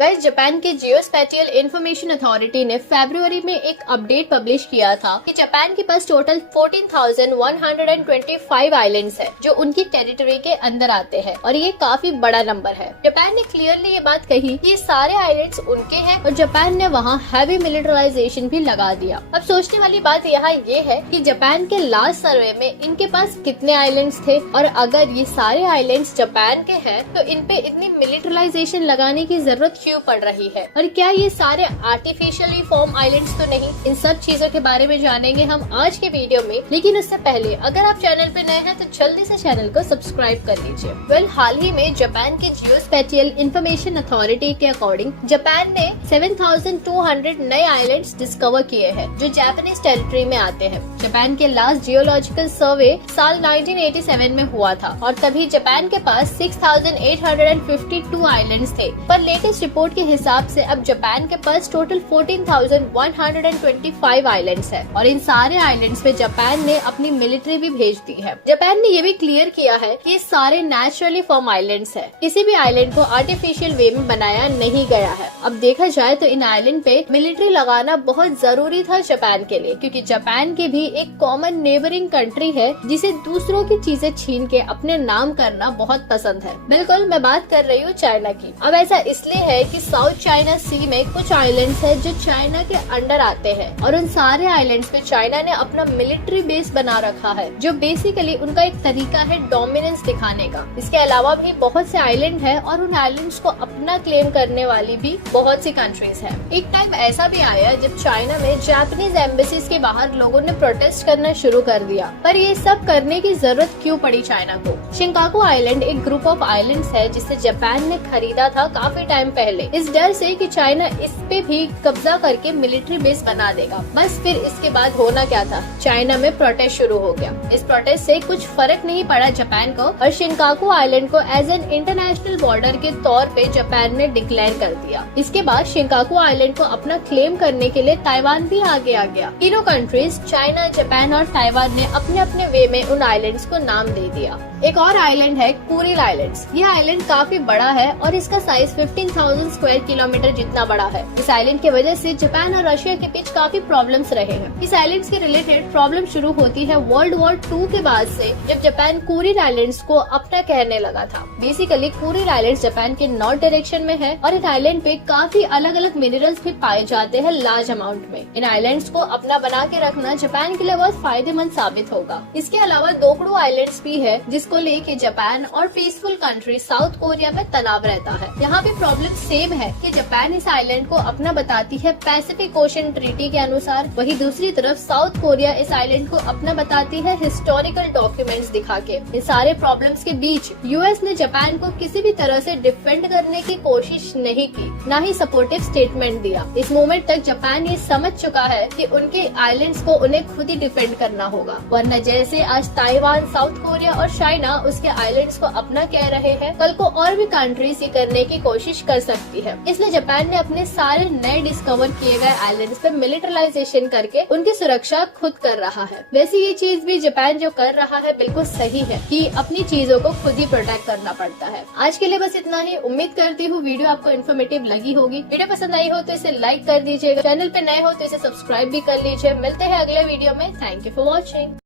Guys, Japan के जियोस्पैटियल information authority ने फरवरी में एक अपडेट पब्लिश किया था कि जापान के पास टोटल 14,125 आइलैंड्स है जो उनकी टेरिटरी के अंदर आते हैं और ये काफी बड़ा नंबर है। जापान ने क्लियरली ये बात कही कि ये सारे आइलैंड्स उनके हैं और जापान ने वहाँ हैवी मिलिटराइजेशन भी लगा दिया। अब सोचने वाली बात यहाँ ये है कि जापान के लास्ट सर्वे में इनके पास कितने आइलैंड्स थे और अगर ये सारे आइलैंड्स जापान के हैं तो इन पे इतनी मिलिटराइजेशन लगाने की जरूरत क्यों पड़ रही है और क्या ये सारे आर्टिफिशियली फॉर्म आइलैंड्स तो नहीं। इन सब चीजों के बारे में जानेंगे हम आज के वीडियो में, लेकिन उससे पहले अगर आप चैनल पे नए हैं तो जल्दी से चैनल को सब्सक्राइब कर लीजिए। हाल ही में जापान के जियोस्पैटियल इंफॉर्मेशन अथॉरिटी के अकॉर्डिंग जापान ने 7,200 नए आइलैंड्स डिस्कवर किए हैं जो जापानीज टेरिटरी में आते हैं। जापान के लास्ट जियोलॉजिकल सर्वे साल 1987 में हुआ था और तभी जापान के पास 6,852 आइलैंड्स थे, पर लेटेस्ट रिपोर्ट के हिसाब से अब जापान के पास टोटल 14,125 आइलैंड्स है और इन सारे आइलैंड्स पे जापान ने अपनी मिलिट्री भी भेज दी है। जापान ने ये भी क्लियर किया है कि ये सारे नेचुरली फॉर्म आइलैंड्स है, किसी भी आइलैंड को आर्टिफिशियल वे में बनाया नहीं गया है। अब देखा जाए तो इन आइलैंड पे मिलिट्री लगाना बहुत जरूरी था जापान के लिए, क्योंकि जापान की भी एक कॉमन नेबरिंग कंट्री है जिसे दूसरों की चीजें छीन के अपने नाम करना बहुत पसंद है। बिल्कुल, मैं बात कर रही हूँ चाइना की। अब ऐसा इसलिए है कि साउथ चाइना सी में कुछ आइलैंड्स है जो चाइना के अंडर आते हैं और उन सारे आइलैंड्स पे चाइना ने अपना मिलिट्री बेस बना रखा है जो बेसिकली उनका एक तरीका है डोमिनेंस दिखाने का। इसके अलावा भी बहुत से आइलैंड है और उन आइलैंड्स को अपना क्लेम करने वाली भी बहुत सी कंट्रीज है। एक टाइम ऐसा भी आया जब चाइना में जापानीज एम्बेसीज के बाहर लोगों ने प्रोटेस्ट करना शुरू कर दिया, पर ये सब करने की जरूरत क्यों पड़ी चाइना को। शिंकाकू आइलैंड एक ग्रुप ऑफ आइलैंड्स है जिसे जापान ने खरीदा था काफी टाइम पहले, इस डर से कि चाइना इस पे भी कब्जा करके मिलिट्री बेस बना देगा। बस फिर इसके बाद होना क्या था, चाइना में प्रोटेस्ट शुरू हो गया। इस प्रोटेस्ट से कुछ फर्क नहीं पड़ा जापान को और शिंकाकू आइलैंड को एज एन इंटरनेशनल बॉर्डर के तौर पे जापान ने डिक्लेयर कर दिया। इसके बाद शिंकाकू आइलैंड को अपना क्लेम करने के लिए ताइवान भी आगे आ गया। तीनों कंट्रीज चाइना, जापान और ताइवान ने अपने अपने वे में उन आइलैंड्स को नाम दे दिया। एक और आइलैंड है कुरिल आइलैंड्स। यह आइलैंड काफी बड़ा है और इसका साइज 15,000 स्क्वायर किलोमीटर जितना बड़ा है। इस आइलैंड की वजह से जापान और रशिया के बीच काफी प्रॉब्लम्स रहे हैं। इस आइलैंड्स के रिलेटेड प्रॉब्लम शुरू होती है वर्ल्ड वॉर 2 के बाद से, जब जापान कुरिल आइलैंड्स को अपना कहने लगा था। बेसिकली कुरिल आइलैंड्स जापान के नॉर्थ डायरेक्शन में है और इन आइलैंड पे काफी अलग अलग मिनरल्स भी पाए जाते हैं लार्ज अमाउंट में। इन आइलैंड्स को अपना बना के रखना जापान के लिए बहुत फायदेमंद साबित होगा। इसके अलावा दोकड़ू आइलैंड्स भी है जिसको लेके जापान और पीसफुल कंट्री साउथ कोरिया में तनाव रहता है। यहाँ पे प्रॉब्लम सेम है कि जापान इस आइलैंड को अपना बताती है पैसिफिक ओशन ट्रीटी के अनुसार, वही दूसरी तरफ साउथ कोरिया इस आइलैंड को अपना बताती है हिस्टोरिकल डॉक्यूमेंट्स दिखा के। इन सारे प्रॉब्लम्स के बीच यूएस ने जापान को किसी भी तरह से डिफेंड करने की कोशिश नहीं की, न ही सपोर्टिव स्टेटमेंट दिया। इस मोमेंट तक जापान ये समझ चुका है कि उनके आइलैंड्स को उन्हें खुद ही डिफेंड करना होगा, वरना जैसे आज ताइवान, साउथ कोरिया और चाइना उसके आइलैंड्स को अपना कह रहे हैं, कल को और भी कंट्रीज ये करने की कोशिश कर सकती है। इसलिए जापान ने अपने सारे नए डिस्कवर किए गए आइलैंड्स पे मिलिटराइजेशन करके उनकी सुरक्षा खुद कर रहा है। वैसे ये चीज भी जापान जो कर रहा है बिल्कुल सही है कि अपनी चीजों को खुद ही प्रोटेक्ट करना पड़ता है। आज के लिए बस इतना ही। उम्मीद करती हूँ वीडियो आपको इन्फॉर्मेटिव लगी होगी। वीडियो पसंद आई हो तो इसे लाइक कर दीजिएगा, चैनल पे नए हो तो इसे सब्सक्राइब भी कर लीजिए। मिलते हैं अगले वीडियो में। Thank you for watching.